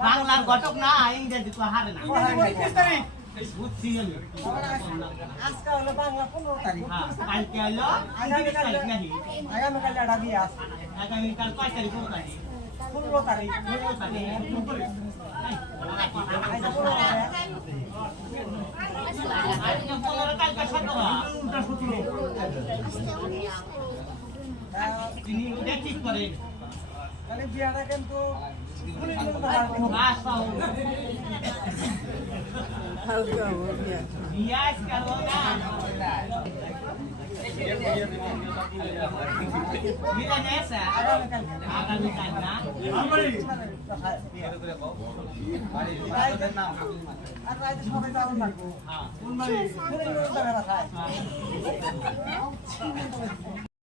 বাংলার ঘটক না ইংরেজি তো হারে না বুঝছি আজকে হলো বাংলা 15 তারিখ কালকে হলো আগামীকাল নাকি আগামীকাল এটা দিয়ে আছে আগামীকাল কয় তারিখ 15 তারিখ ঠিক করে তাহলে বিয়াটা কিন্তু আগামীকাল না আর রাইতে সবাই যাবেন লাগবো